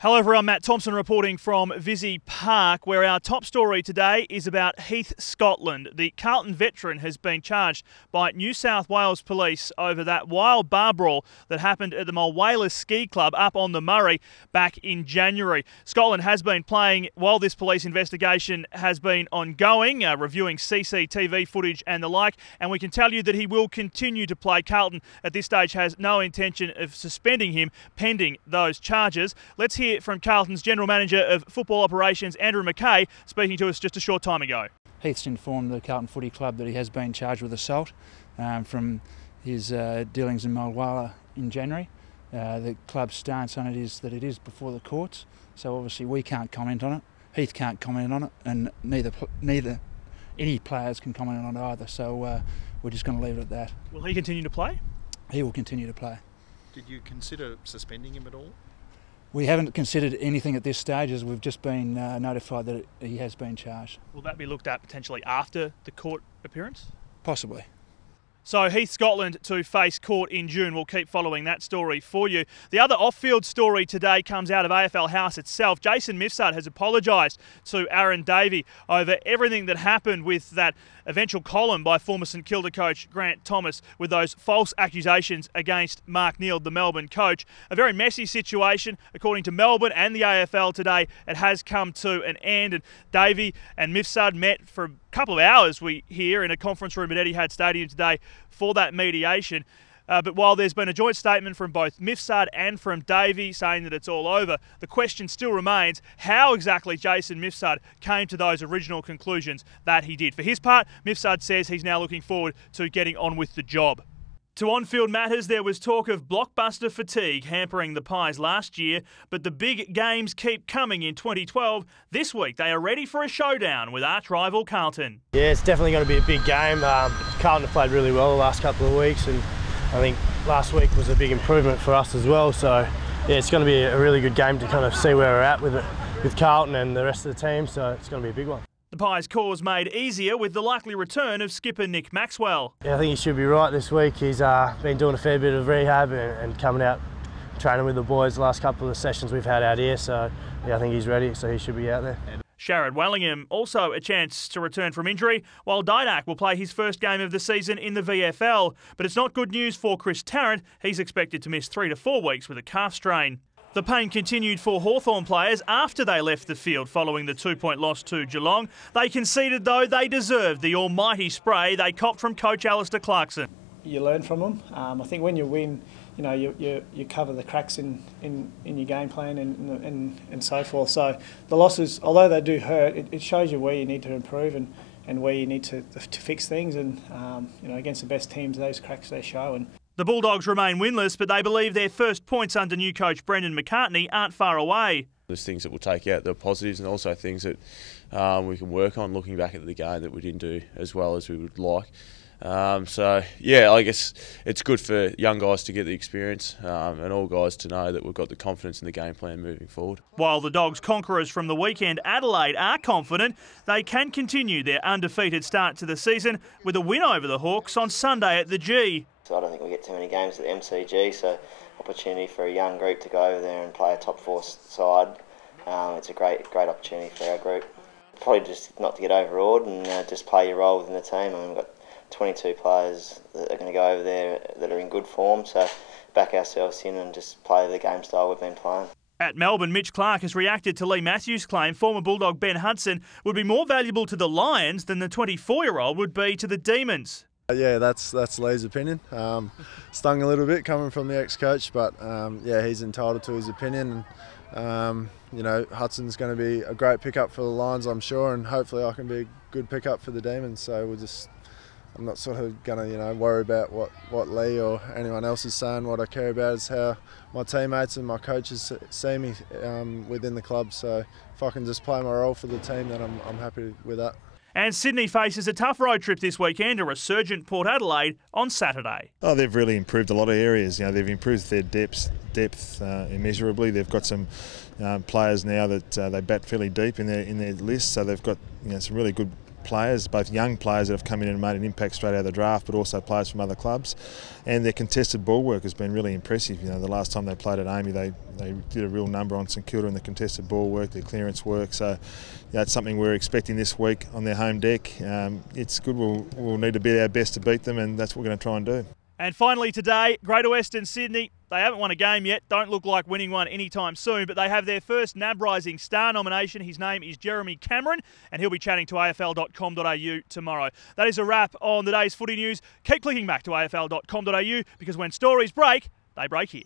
Hello everyone, Matt Thompson reporting from Visy Park, where our top story today is about Heath Scotland. The Carlton veteran has been charged by New South Wales Police over that wild bar brawl that happened at the Mulwala Ski Club up on the Murray back in January. Scotland has been playing while this police investigation has been ongoing, reviewing CCTV footage and the like, and we can tell you that he will continue to play. Carlton at this stage has no intention of suspending him pending those charges. Let's hear from Carlton's General Manager of Football Operations, Andrew McKay, speaking to us just a short time ago. Heath's informed the Carlton Footy Club that he has been charged with assault from his dealings in Mulwala in January. The club's stance on it is that it is before the courts, so obviously we can't comment on it, Heath can't comment on it, and neither any players can comment on it either, so we're just going to leave it at that. Will he continue to play? He will continue to play. Did you consider suspending him at all? We haven't considered anything at this stage, as we've just been notified that he has been charged. Will that be looked at potentially after the court appearance? Possibly. So Heath Scotland to face court in June. We'll keep following that story for you. The other off-field story today comes out of AFL House itself. Jason Mifsud has apologised to Aaron Davey over everything that happened with that eventual column by former St Kilda coach Grant Thomas with those false accusations against Mark Neeld, the Melbourne coach. A very messy situation, according to Melbourne and the AFL today. It has come to an end, and Davey and Mifsud met for a couple of hours, we hear, in a conference room at Etihad Stadium today for that mediation. But while there's been a joint statement from both Mifsud and from Davey saying that it's all over, the question still remains how exactly Jason Mifsud came to those original conclusions that he did. For his part, Mifsud says he's now looking forward to getting on with the job. To on-field matters, there was talk of blockbuster fatigue hampering the Pies last year, but the big games keep coming in 2012. This week, they are ready for a showdown with arch-rival Carlton. Yeah, it's definitely going to be a big game. Carlton have played really well the last couple of weeks, and I think last week was a big improvement for us as well. So, yeah, it's going to be a really good game to kind of see where we're at with Carlton and the rest of the team, so it's going to be a big one. The Pies' cause made easier with the likely return of skipper Nick Maxwell. Yeah, I think he should be right this week. He's been doing a fair bit of rehab and coming out training with the boys the last couple of sessions we've had out here. So, yeah, I think he's ready, so he should be out there. Sharad Wellingham also a chance to return from injury, while Didak will play his first game of the season in the VFL. But it's not good news for Chris Tarrant. He's expected to miss 3 to 4 weeks with a calf strain. The pain continued for Hawthorn players after they left the field following the 2-point loss to Geelong. They conceded, though, they deserved the almighty spray they copped from coach Alistair Clarkson. You learn from them. I think when you win, you know, you cover the cracks in your game plan and so forth. So the losses, although they do hurt, it shows you where you need to improve and where you need to fix things. And you know, against the best teams, those cracks they show. And the Bulldogs remain winless, but they believe their first points under new coach Brendan McCartney aren't far away. There's things that we'll take out, the positives, and also things that we can work on looking back at the game that we didn't do as well as we would like. So, yeah, I guess it's good for young guys to get the experience and all guys to know that we've got the confidence in the game plan moving forward. While the Dogs' conquerors from the weekend, Adelaide, are confident they can continue their undefeated start to the season with a win over the Hawks on Sunday at the G. So I don't think we get too many games at the MCG, so opportunity for a young group to go over there and play a top 4 side. It's a great opportunity for our group. Probably just not to get overawed and just play your role within the team. I mean, we've got 22 players that are going to go over there that are in good form, so back ourselves in and just play the game style we've been playing. At Melbourne, Mitch Clark has reacted to Lee Matthews' claim former Bulldog Ben Hudson would be more valuable to the Lions than the 24-year-old would be to the Demons. Yeah, that's Lee's opinion. Stung a little bit coming from the ex-coach, but yeah, he's entitled to his opinion. You know, Hudson's going to be a great pickup for the Lions, I'm sure, and hopefully I can be a good pickup for the Demons. So I'm not sort of going to, you know, worry about what Lee or anyone else is saying. What I care about is how my teammates and my coaches see me within the club. So if I can just play my role for the team, then I'm happy with that. And Sydney faces a tough road trip this weekend, a resurgent Port Adelaide on Saturday. Oh, they've really improved a lot of areas. You know, they've improved their depth immeasurably. They've got some players now that they bat fairly deep in their list, so they've got, you know, some really good players, both young players that have come in and made an impact straight out of the draft, but also players from other clubs. And their contested ball work has been really impressive. You know, the last time they played at Amy, they did a real number on St Kilda in the contested ball work, their clearance work. So yeah, it's something we're expecting this week on their home deck. It's good. We'll need to be our best to beat them, and that's what we're going to try and do. And finally today, Greater Western Sydney, they haven't won a game yet, don't look like winning one anytime soon, but they have their first NAB Rising Star nomination. His name is Jeremy Cameron, and he'll be chatting to afl.com.au tomorrow. That is a wrap on the day's footy news. Keep clicking back to afl.com.au, because when stories break, they break here.